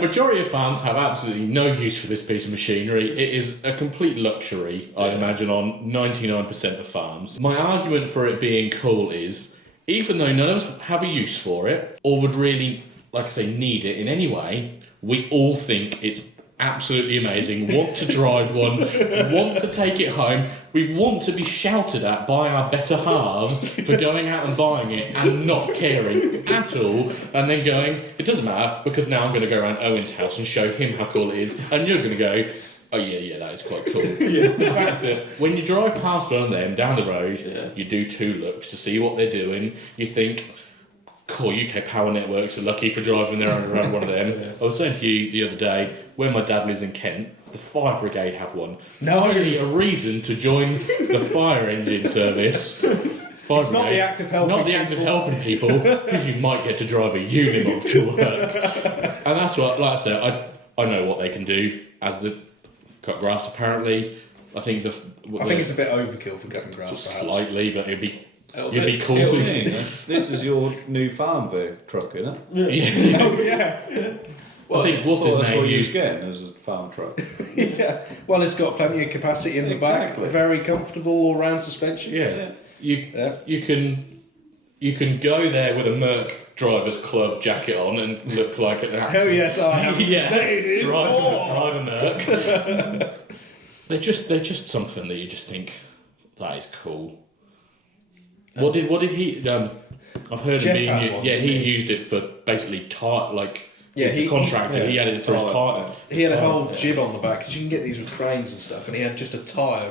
majority of farms have absolutely no use for this piece of machinery. It is a complete luxury, I'd imagine, on 99% of farms. My argument for it being cool is, even though none of us have a use for it, or would really, like I say, need it in any way, we all think it's absolutely amazing, want to drive one, want to take it home, we want to be shouted at by our better halves for going out and buying it and not caring at all, and then going, it doesn't matter because now I'm going to go around Owen's house and show him how cool it is, and you're going to go, oh yeah, that is quite cool. The fact that when you drive past one of them down the road, you do two looks to see what they're doing, you think, cool, UK Power Networks are lucky for driving their own around one of them. I was saying to you the other day, when my dad lives in Kent, the fire brigade have one. Finally, a reason to join the fire engine service. It's not the act of helping Not the act of helping people, because you might get to drive a Unimog to work. And that's what, like I said, I know what they can do as the cut grass, apparently. I think it's a bit overkill for cutting grass, slightly, but you'd be cool to This is your new farm truck, isn't it? Yeah. Oh, yeah. Well, I think what's his that's name? what you're getting as a farm truck. Yeah. Well, it's got plenty of capacity in the back, very comfortable all-round suspension. Yeah. You can go there with a Merc Drivers Club jacket on and look like an actual... Oh yes, I have. Yeah. Drive a Merc. they're just something that you just think, that is cool. What did he? I've heard Jeff him being. He used it for basically he contractor. He had it for his tire. He had a whole jib on the back because you can get these with cranes and stuff, and he had just a tyre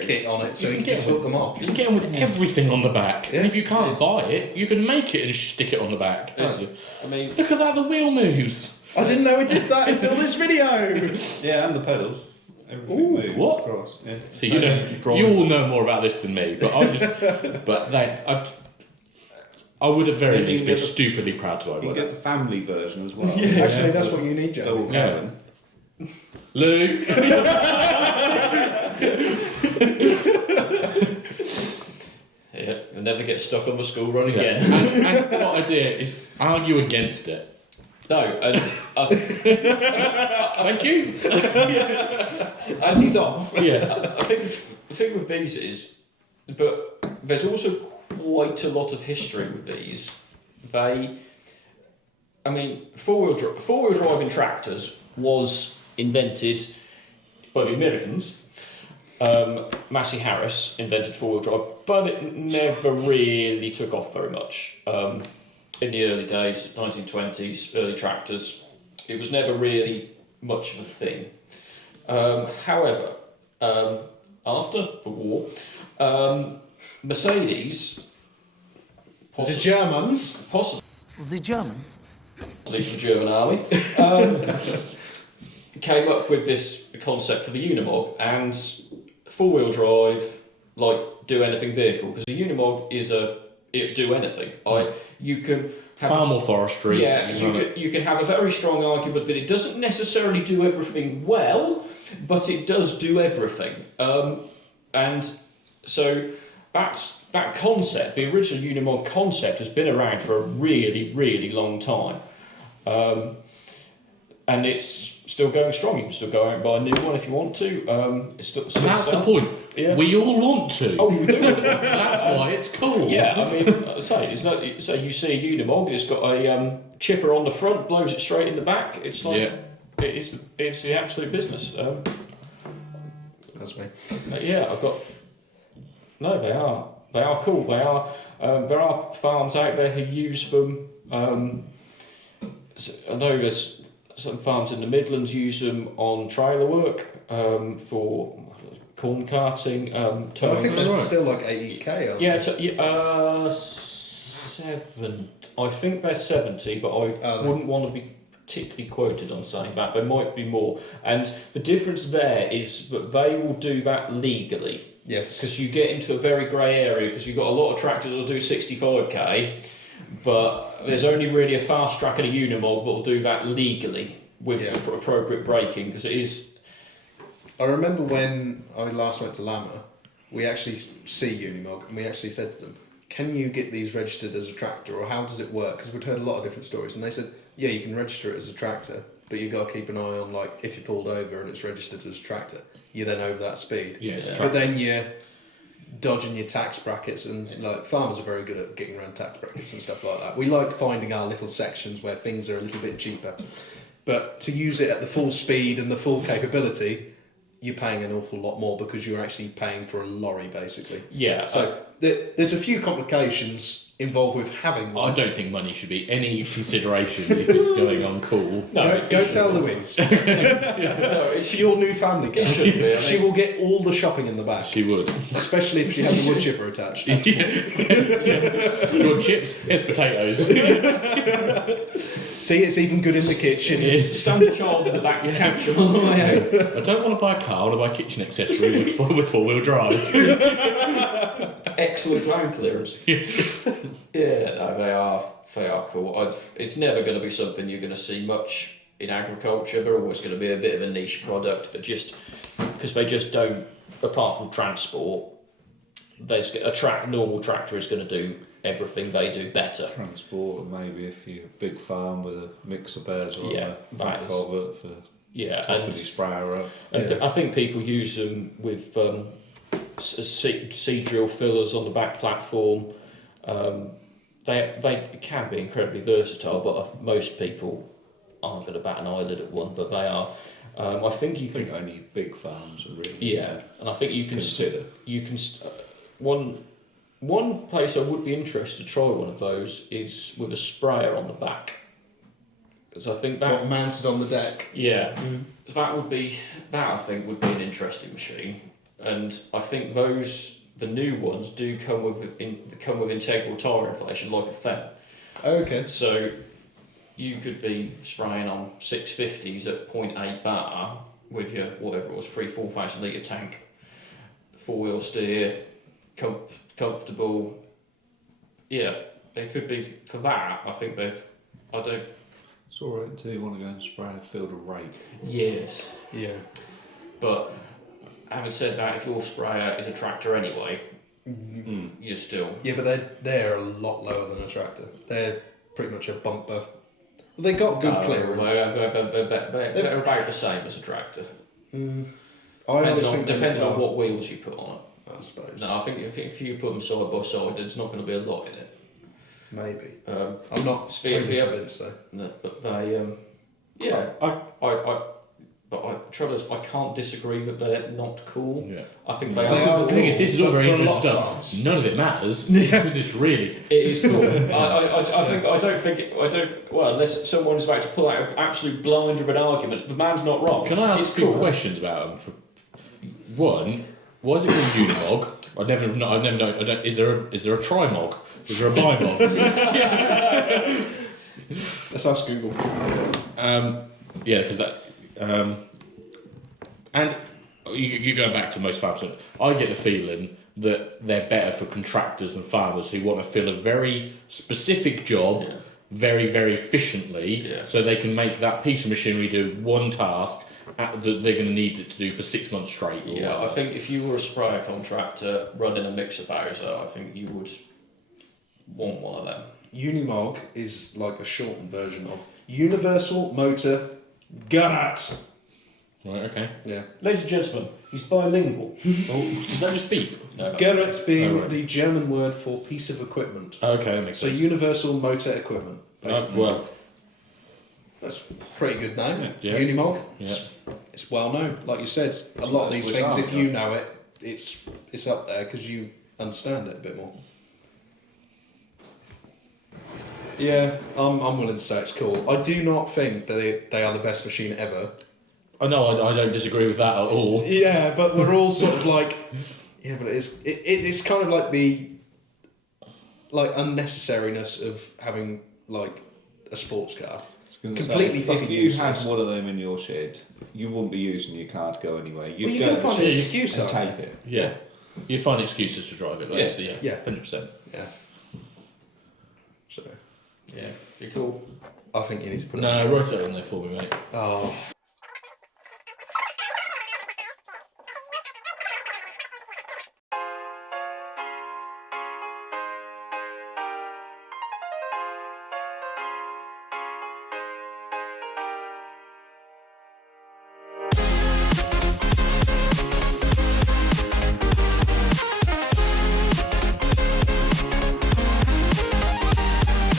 kit on it, so you can just hook them off. You can get them with everything on the back, and if you can't buy it, you can make it and stick it on the back. I mean, look at that, the wheel moves. I didn't know it did that until this video. Yeah, and the pedals. Everything moves what? across. Yeah. So you all know more about this than me, but I would have very least been stupidly proud to own You one. get the family version as well. Actually, that's what you need, Joe. Double cabin. Luke. Yeah, you'll never get stuck on the school run again. And what I did is argue against it. No, and Thank you. and he's off. Yeah. I think the thing with these is, but there's also quite a lot of history with these. Four-wheel driving tractors was invented by the Americans. Massey Harris invented four-wheel drive, but it never really took off very much. In the early days, 1920s, early tractors, it was never really much of a thing. However, after the war, Mercedes, The Germans. possibly The Germans. the German army, came up with this concept for the Unimog and four-wheel drive, like do anything vehicle, because the Unimog is it do anything. You can have Farm or forestry. Yeah, you can have a very strong argument that it doesn't necessarily do everything well, but it does do everything. And so that concept, the original Unimog concept, has been around for a really, really long time. And it's still going strong. You can still go out and buy a new one if you want to. It's still That's the point. Yeah. We all want to. Oh, you do? That's why it's cool. Yeah, I mean, it's not. So you see a Unimog, it's got a chipper on the front, blows it straight in the back. It's like it's the absolute business. That's me. Yeah, I've got. No, they are cool. They are. There are farms out there who use them. I know there's some farms in the Midlands use them on trailer work for corn carting. I think they're still like 80k. Aren't Yeah, they? 7. I think they're 70, but I wouldn't want to be particularly quoted on saying that. There might be more, and the difference there is that they will do that legally. Yes. Because you get into a very grey area, because you've got a lot of tractors that will do 65k, but there's only really a Fastrac and a Unimog that will do that legally with appropriate braking, because it is. I remember when I last went to Lama, we actually see Unimog, and we actually said to them, can you get these registered as a tractor, or how does it work? Because we'd heard a lot of different stories, and they said, yeah, you can register it as a tractor, but you've got to keep an eye on, like, if you're pulled over and it's registered as a tractor, you're then over that speed. Yeah, it's a But tractor. then you're dodging your tax brackets, and like farmers are very good at getting around tax brackets and stuff like that. We like finding our little sections where things are a little bit cheaper, but to use it at the full speed and the full capability, you're paying an awful lot more because you're actually paying for a lorry basically. Yeah. So there's a few complications involved with having one. I don't think money should be any consideration if it's going on cool. No, Go tell Louise. no, it For your new family car, It shouldn't be, I she mean- will get all the shopping in the back, She would. especially if she has a wood chipper attached. You want chips? Here's potatoes. See, it's even good in the kitchen. stand the child in the back to catch them on the way out. I don't want to buy a car, I want to buy a kitchen accessory with four-wheel drive. Excellent ground clearance. Yeah, no, they are cool. It's never going to be something you're going to see much in agriculture. They're always going to be a bit of a niche product, but just because they just don't, apart from transport, there's normal tractor is going to do everything they do better. Transport, and maybe if you're a big farm with a mix of bears on Yeah, the back that is- of it for Yeah, topping and your sprayer up. And I think people use them with seed drill fillers on the back platform. They can be incredibly versatile, but most people aren't going to bat an eyelid at one. But they are. I think you I think can. only big farms are really Yeah, and I think you can consider. One place I would be interested to try one of those is with a sprayer on the back, because I think that Not mounted on the deck. yeah, that I think would be an interesting machine, and I think the new ones do come with integral tyre inflation like a Fendt. Okay. So you could be spraying on 650s at 0.8 bar with your whatever it was 4,000 litre tank, 4-wheel steer, comfortable. Yeah, it could be for that. I think I don't. It's alright until you want to go and spray a field of rape. Yes. Yeah. But having said that, if your sprayer is a tractor anyway, you're still. Yeah, but they're a lot lower than a tractor. They're pretty much a bumper. Well, they got good clearance. They're about the same as a tractor. Depends On what wheels you put on it. I suppose. No, I think if you put them side by side, there's not going to be a lot in it. Maybe. Um, I'm not Speaking really of- convinced though. no, but they, yeah, trouble is, I can't disagree that they're not cool. Yeah. I think they They are. are The thing is, this is all but very for a lot interesting of stuff. farms. None of it matters because it's really. It is cool. Well, unless someone is about to pull out an absolute blinder of an argument, the man's not wrong. Can I ask it's a few cool. questions about them? One, why is it called Unimog? I've never known. Is there a trimog? Is there a bimog? Let's ask Google. Yeah, because that. And you go back to most farms. I get the feeling that they're better for contractors than farmers who want to fill a very specific job Yeah. very, very efficiently, Yeah. so they can make that piece of machinery do one task that they're going to need it to do for 6 months straight. Or Yeah, I whatever. think if you were a sprayer contractor running a mixer Bowser, I think you would want one of them. Unimog is like a shortened version of Universal Motor Garage. Right, okay. Yeah. Ladies and gentlemen, he's bilingual. Oh, does that just beep? No, Garage being Oh, right. the German word for piece of equipment. Okay, that makes So sense. Universal Motor Equipment. Basically. Well, That's a pretty good name. Yeah. Unimog. yeah. It's well known. Like you said, a lot of these Swiss things, Army if you know it, it's up there because you understand it a bit more. Yeah, I'm willing to say it's cool. I do not think that they are the best machine ever. Oh no, I don't disagree with that at all. Yeah, but we're all sort of like, yeah, but it's kind of like the unnecessariness of having like a sports car. Completely if fucking you useless. had one of them in your shed, you wouldn't be using your car to go anywhere. You'd Well, you go can to the find an shed excuse, and aren't take it. Yeah. You'd find excuses to drive it, basically, yeah. Yeah. 100%. Yeah. So Yeah, pretty cool. I think you need to put No, it. rotate on there for me, mate. Oh.